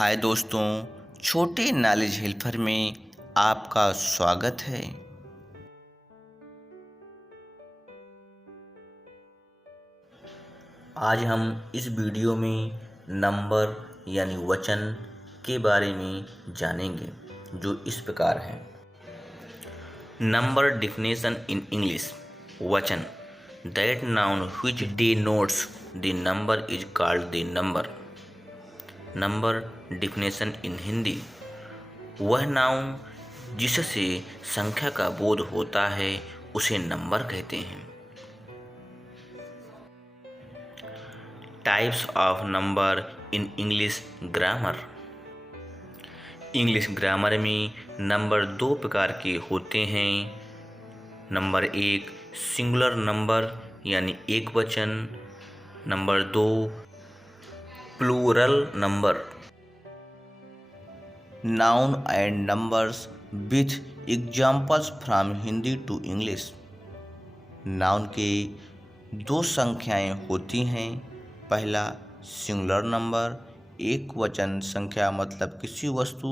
हाय दोस्तों, छोटे knowledge helper में आपका स्वागत है। आज हम इस वीडियो में नंबर यानी वचन के बारे में जानेंगे, जो इस प्रकार है। Number definition in English. वचन that noun which denotes the number is called the number. Number definition in Hindi. वह नाउन जिससे संख्या का बोध होता है उसे नंबर कहते हैं। Types of number in English grammar. English grammar में नंबर दो प्रकार के होते हैं। नंबर एक सिंगुलर नंबर यानी एक वचन। नंबर दो plural number. Noun and numbers with examples from Hindi to English. नाउन के दो संख्याएं होती हैं। पहला सिंगुलर नंबर, एक वचन संख्या, मतलब किसी वस्तु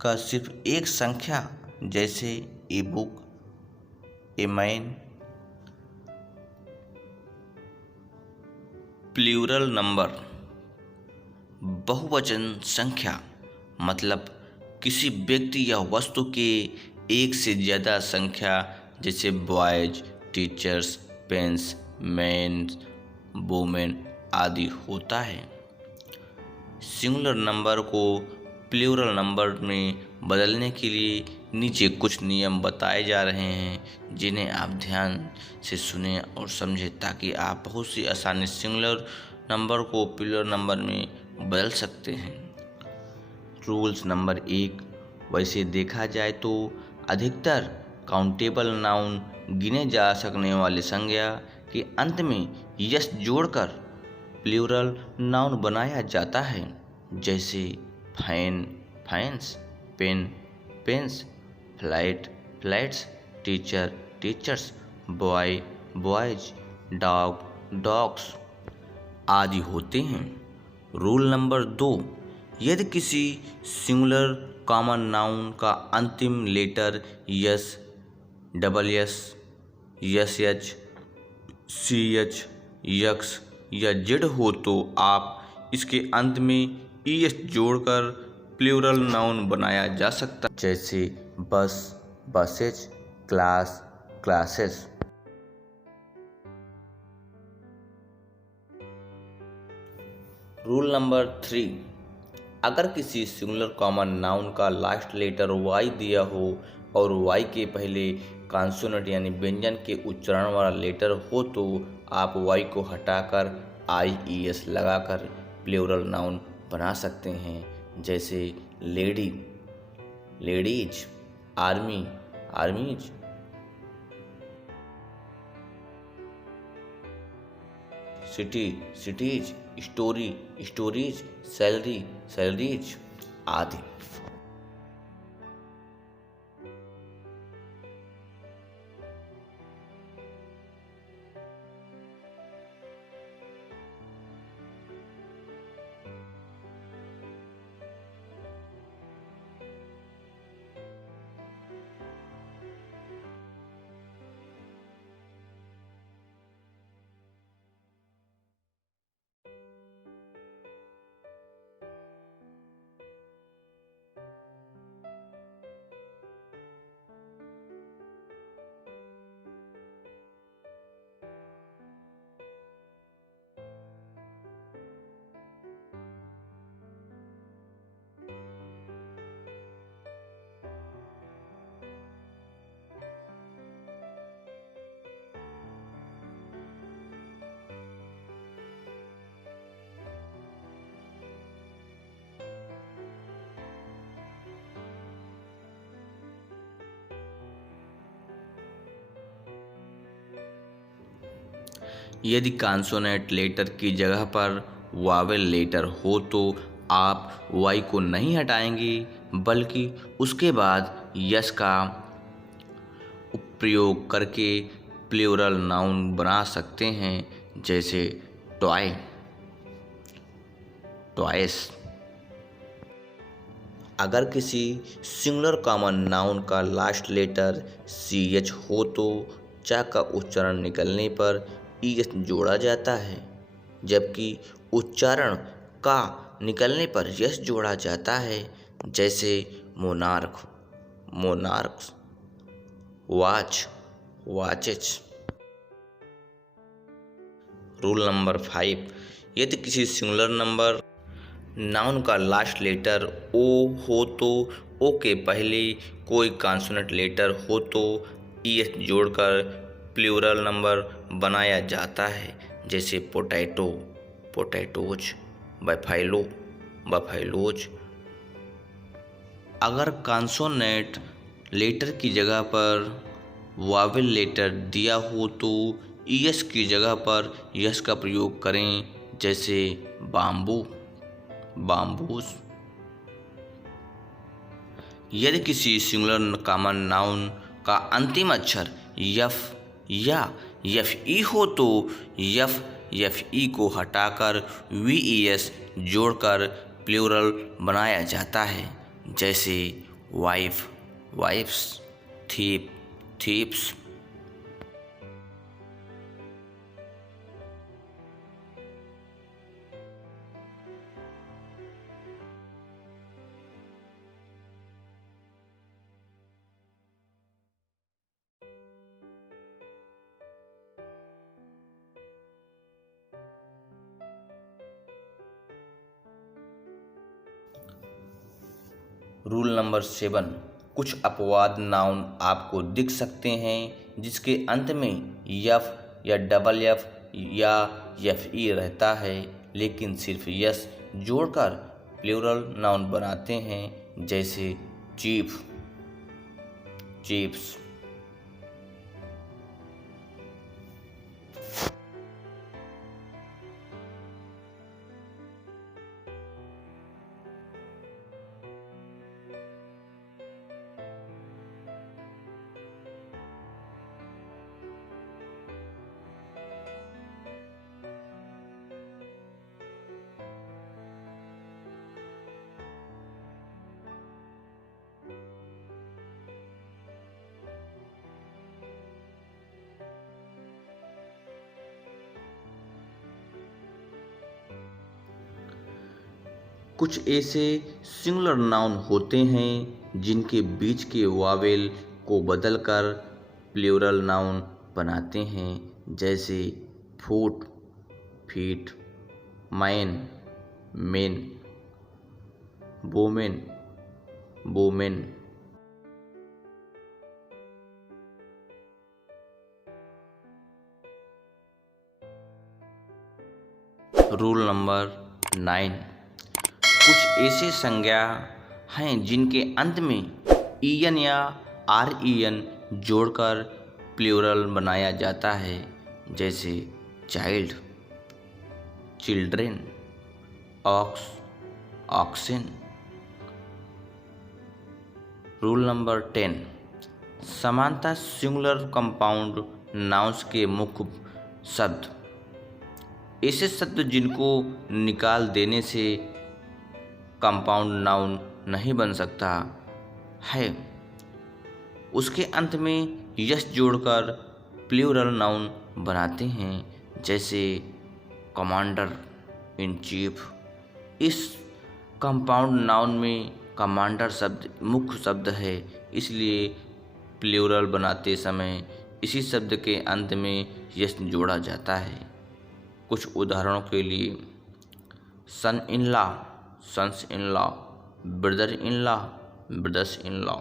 का सिर्फ एक संख्या, जैसे a book, a man. Plural number बहुवचन संख्या, मतलब किसी व्यक्ति या वस्तु के एक से ज़्यादा संख्या, जैसे boys, teachers, pens, man, women आदि होता है। सिंगुलर नंबर को प्लूरल नंबर में बदलने के लिए नीचे कुछ नियम बताए जा रहे हैं, जिन्हें आप ध्यान से सुनें और समझें, ताकि आप बहुत सी आसानी सिंगुलर नंबर को प्लूरल नंबर में बदल सकते हैं। रूल्स नंबर एक। वैसे देखा जाए तो अधिकतर काउंटेबल नाउन गिने जा सकने वाले संज्ञा के अंत में यस जोड़कर प्लूरल नाउन बनाया जाता है, जैसे fan, fans, pen, pens, flight, flights, teacher, teachers, boy, boys, dog, dogs आदि होते हैं। रूल नंबर दो। यदि किसी सिंगुलर कॉमन नाउन का अंतिम letter S, double S, S H, C H, X या जेड हो तो आप इसके अंत में ई एस जोड़कर प्लूरल नाउन बनाया जा सकता है, जैसे bus, buses, class, classes. Rule number three. अगर किसी सिंगुलर कॉमन नाउन का लास्ट लेटर वाई दिया हो और वाई के पहले कॉन्सोनेंट यानी व्यंजन के उच्चारण वाला लेटर हो तो आप वाई को हटाकर आई ई एस लगाकर प्लूरल नाउन बना सकते हैं, जैसे lady, ladies, army, आर्मीज। City, cities, story, stories, salary, salaries आदि। यदि कॉन्सोनेंट लेटर की जगह पर वावेल लेटर हो तो आप वाई को नहीं हटाएंगे, बल्कि उसके बाद यस का प्रयोग करके प्लूरल नाउन बना सकते हैं, जैसे टॉय, टॉयस, अगर किसी सिंगुलर कॉमन नाउन का लास्ट लेटर सी एच हो तो चा का उच्चारण निकलने पर ई एस जोड़ा जाता है, जबकि उच्चारण का निकलने पर यस जोड़ा जाता है। जैसे monarch, monarchs, watch, watches. Rule number 5, यदि किसी सिंगुलर नंबर नाउन का लास्ट लेटर ओ हो तो ओ के पहले कोई कॉन्सोनेंट लेटर हो तो ई एस जोड़कर प्लूरल नंबर बनाया जाता है। जैसे पोटैटो, पोटैटोज, बफैलो, बफैलोज। अगर कॉन्सोनेंट लेटर की जगह पर वावेल लेटर दिया हो तो ईएस की जगह पर यस का प्रयोग करें। जैसे बाम्बू, बाम्बूज। यदि किसी सिंगुलर कॉमन नाउन का अंतिम अक्षर यफ या एफ ई हो तो एफ ई को हटाकर वी ई एस जोड़कर प्लूरल बनाया जाता है। जैसे wife, wifes, thief, thiefs. Rule number 7, कुछ अपवाद नाउन आपको दिख सकते हैं जिसके अंत में यफ या डबल एफ या एफ ई रहता है, लेकिन सिर्फ यस जोड़कर प्लूरल नाउन बनाते हैं। जैसे चीफ, चीफ्स। कुछ ऐसे सिंगुलर नाउन होते हैं जिनके बीच के वावेल को बदलकर प्लूरल नाउन बनाते हैं। जैसे foot, feet, man, men, women, women. Rule number 9, कुछ ऐसे संज्ञा हैं जिनके अंत में ईएन या आर ई एन जोड़कर प्लूरल बनाया जाता है। जैसे child, children, ox, oxen. Rule number 10, समानता सिंगुलर कंपाउंड नाउंस के मुख्य शब्द। ऐसे शब्द जिनको निकाल देने से कंपाउंड नाउन नहीं बन सकता है, उसके अंत में यस जोड़कर प्लूरल नाउन बनाते हैं। जैसे कमांडर इन चीफ। इस कंपाउंड नाउन में कमांडर शब्द मुख्य शब्द है, इसलिए प्लूरल बनाते समय इसी शब्द के अंत में यस जोड़ा जाता है। कुछ उदाहरणों के लिए son in law, sons in law, brother in law, brothers in law.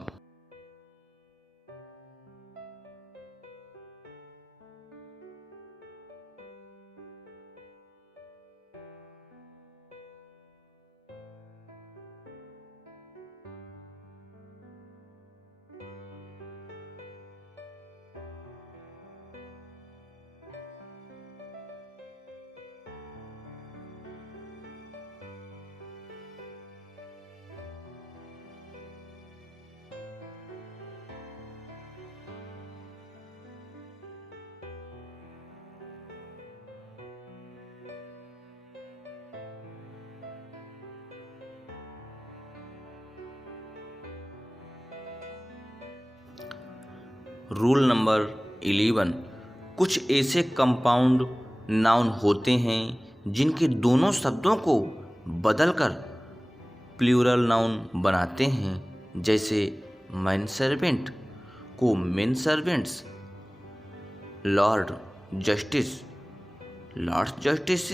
Rule number 11, कुछ ऐसे कंपाउंड नाउन होते हैं जिनके दोनों शब्दों को बदलकर प्लूरल नाउन बनाते हैं, जैसे मैन सर्वेंट को men servants, lord justice lords justice,